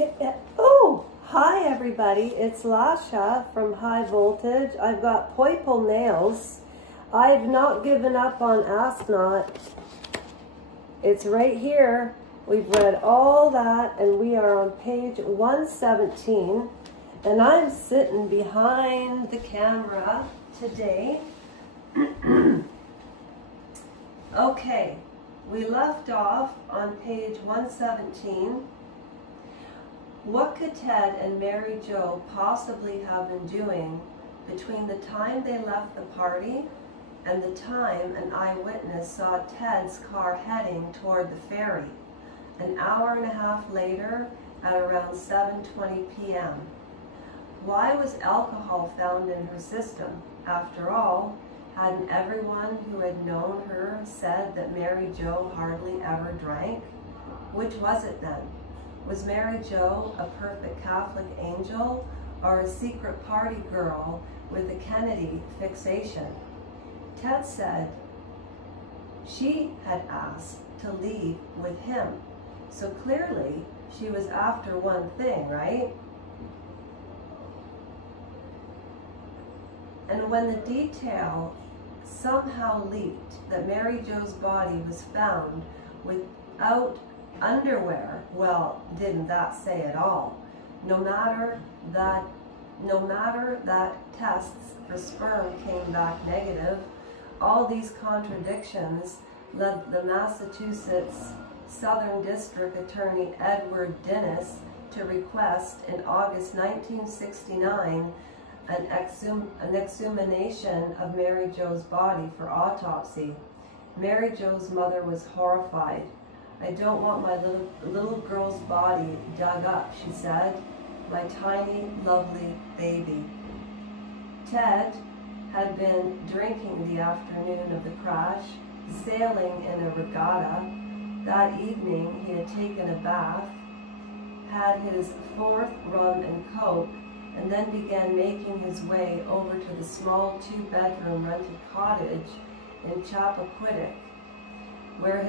Oh, hi everybody. It's Lasha from High Voltage. I've got purple nails. I've not given up on Ascot. It's right here. We've read all that and we are on page 117. And I'm sitting behind the camera today. Okay, we left off on page 117. What could Ted and Mary Jo possibly have been doing between the time they left the party and the time an eyewitness saw Ted's car heading toward the ferry, an hour and a half later at around 7:20 p.m.? Why was alcohol found in her system? After all, hadn't everyone who had known her said that Mary Jo hardly ever drank? Which was it then? Was Mary Jo a perfect Catholic angel or a secret party girl with a Kennedy fixation? Ted said she had asked to leave with him. So clearly she was after one thing, right? And when the detail somehow leaked that Mary Jo's body was found without underwear, well, didn't that say it all? No matter that tests for sperm came back negative, all these contradictions led the Massachusetts Southern District Attorney Edward Dennis to request in August 1969 an exhumation of Mary Jo's body for autopsy. Mary Jo's mother was horrified. "I don't want my little girl's body dug up," she said. "My tiny, lovely baby." Ted had been drinking the afternoon of the crash, sailing in a regatta. That evening he had taken a bath, had his fourth rum and coke, and then began making his way over to the small two-bedroom rented cottage in Chappaquiddick, where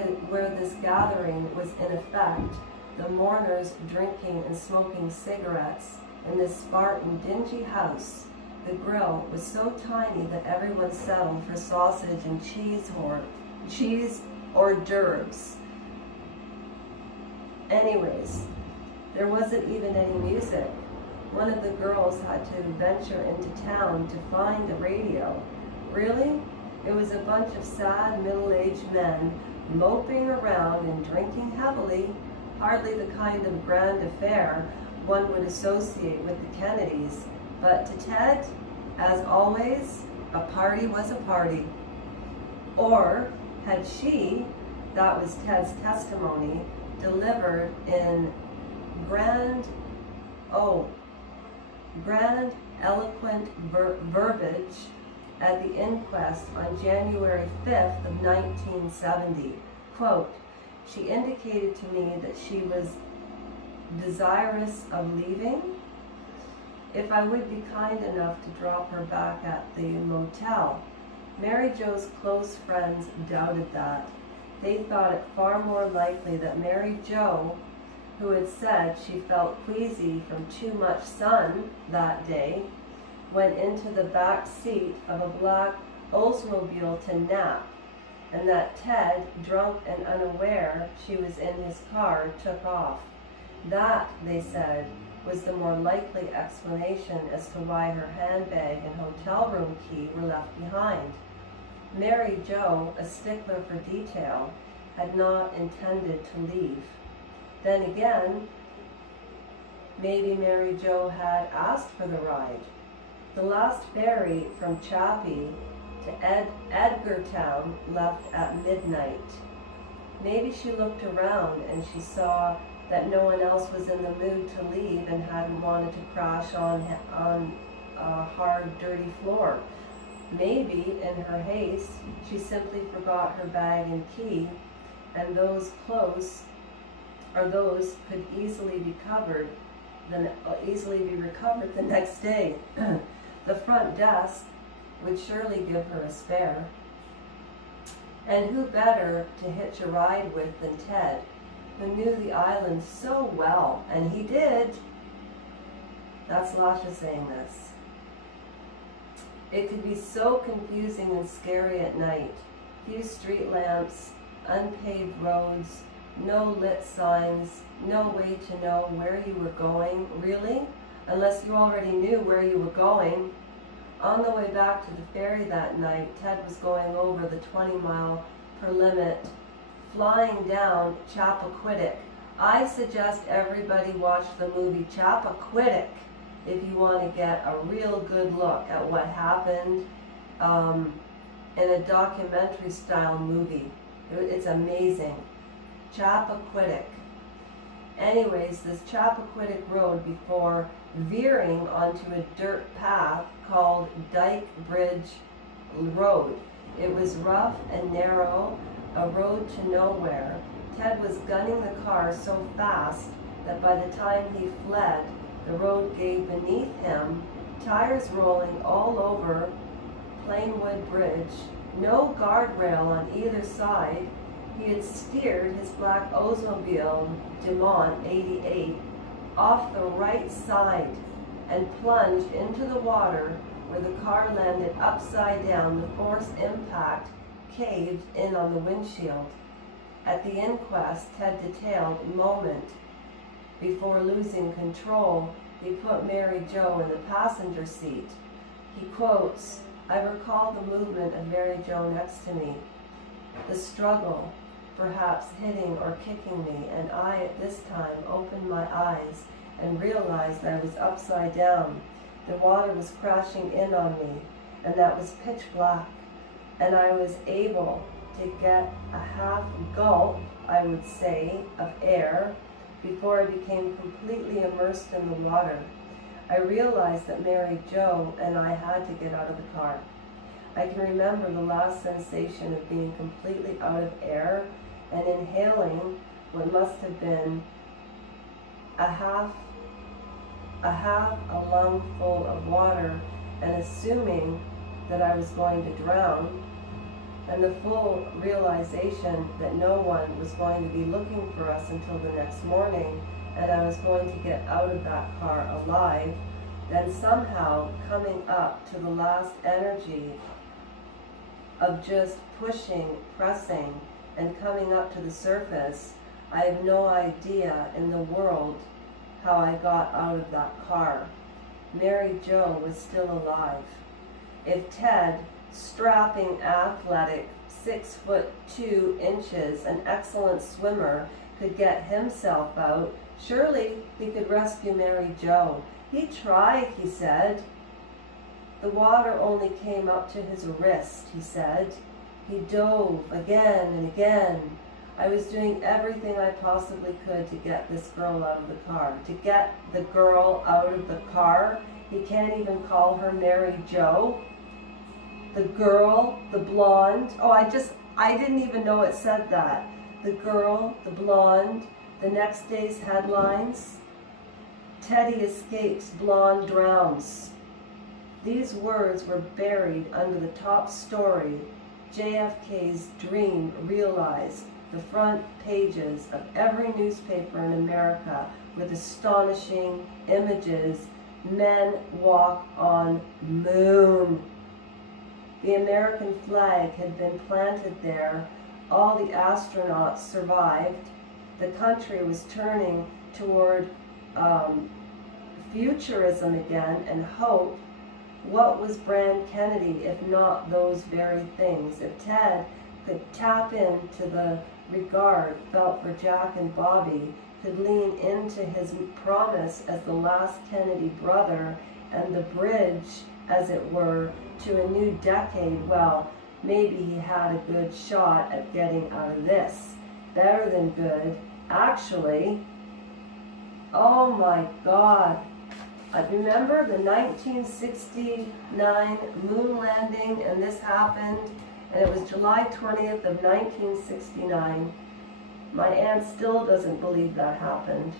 this gathering was in effect, the mourners drinking and smoking cigarettes in this Spartan dingy house. The grill was so tiny that everyone settled for sausage and cheese hors d'oeuvres. Anyways, there wasn't even any music. One of the girls had to venture into town to find a radio. Really? It was a bunch of sad middle-aged men moping around and drinking heavily, hardly the kind of grand affair one would associate with the Kennedys. But to Ted, as always, a party was a party. Or had she, that was Ted's testimony, delivered in grand, eloquent verbiage at the inquest on January 5th of 1970. Quote, "She indicated to me that she was desirous of leaving if I would be kind enough to drop her back at the motel." Mary Jo's close friends doubted that. They thought it far more likely that Mary Jo, who had said she felt queasy from too much sun that day, went into the back seat of a black Oldsmobile to nap, and that Ted, drunk and unaware she was in his car, took off. That, they said, was the more likely explanation as to why her handbag and hotel room key were left behind. Mary Jo, a stickler for detail, had not intended to leave. Then again, maybe Mary Jo had asked for the ride. The last ferry from Chappie to Edgartown left at midnight. Maybe she looked around and she saw that no one else was in the mood to leave and hadn't wanted to crash on a hard, dirty floor. Maybe, in her haste, she simply forgot her bag and key, and those could easily be recovered the next day. The front desk would surely give her a spare. And who better to hitch a ride with than Ted? who knew the island so well, and he did. That's Lasha saying this. It could be so confusing and scary at night. Few street lamps, unpaved roads, no lit signs, no way to know where you were going, really, unless you already knew where you were going. On the way back to the ferry that night, Ted was going over the 20-mile per limit, flying down Chappaquiddick. I suggest everybody watch the movie Chappaquiddick if you want to get a real good look at what happened in a documentary-style movie. It's amazing. Chappaquiddick. Anyways, this Chappaquiddick Road, before veering onto a dirt path called Dyke Bridge Road. It was rough and narrow, a road to nowhere. Ted was gunning the car so fast that by the time he fled, the road gave beneath him, tires rolling all over Plainwood Bridge, no guardrail on either side. He had steered his black Oldsmobile Demont 88 off the right side and plunged into the water where the car landed upside down. The force impact caved in on the windshield. At the inquest, Ted detailed a moment before losing control. He put Mary Jo in the passenger seat. He quotes, "I recall the movement of Mary Jo next to me, the struggle, perhaps hitting or kicking me, and I at this time opened my eyes and realized that I was upside down. The water was crashing in on me, and that was pitch black, and I was able to get a half gulp, I would say, of air before I became completely immersed in the water. I realized that Mary Jo and I had to get out of the car. I can remember the last sensation of being completely out of air and inhaling what must have been a lung full of water, and assuming that I was going to drown, and the full realization that no one was going to be looking for us until the next morning, and I was going to get out of that car alive. Then somehow coming up to the last energy of just pushing, pressing, and coming up to the surface. I have no idea in the world how I got out of that car. Mary Jo was still alive. If Ted, strapping, athletic, 6'2", an excellent swimmer, could get himself out, surely he could rescue Mary Jo. He tried, he said. The water only came up to his wrist, he said. He dove again and again. I was doing everything I possibly could to get this girl out of the car. To get the girl out of the car? He can't even call her Mary Jo. The girl, the blonde. Oh, I didn't even know it said that. The girl, the blonde, the next day's headlines. Teddy escapes, blonde drowns. These words were buried under the top story. JFK's dream realized. The front pages of every newspaper in America with astonishing images. Men walk on moon. The American flag had been planted there. All the astronauts survived. The country was turning toward futurism again and hope. What was Brand Kennedy if not those very things? If Ted could tap into the regard felt for Jack and Bobby, could lean into his promise as the last Kennedy brother and the bridge, as it were, to a new decade, well, maybe he had a good shot at getting out of this. Better than good, actually. Oh my God. I remember the 1969 moon landing, and this happened, and it was July 20th of 1969. My aunt still doesn't believe that happened.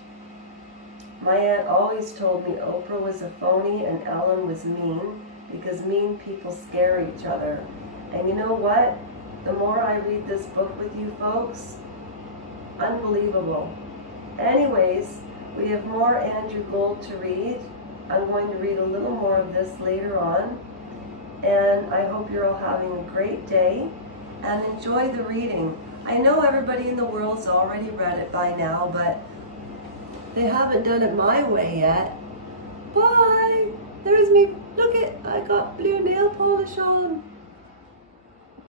My aunt always told me Oprah was a phony and Ellen was mean, because mean people scare each other. And you know what? The more I read this book with you folks, unbelievable. Anyways, we have more Andrew Gold to read. I'm going to read a little more of this later on. And I hope you're all having a great day and enjoy the reading. I know everybody in the world's already read it by now, but they haven't done it my way yet. Bye! There's me. Look it, I got blue nail polish on.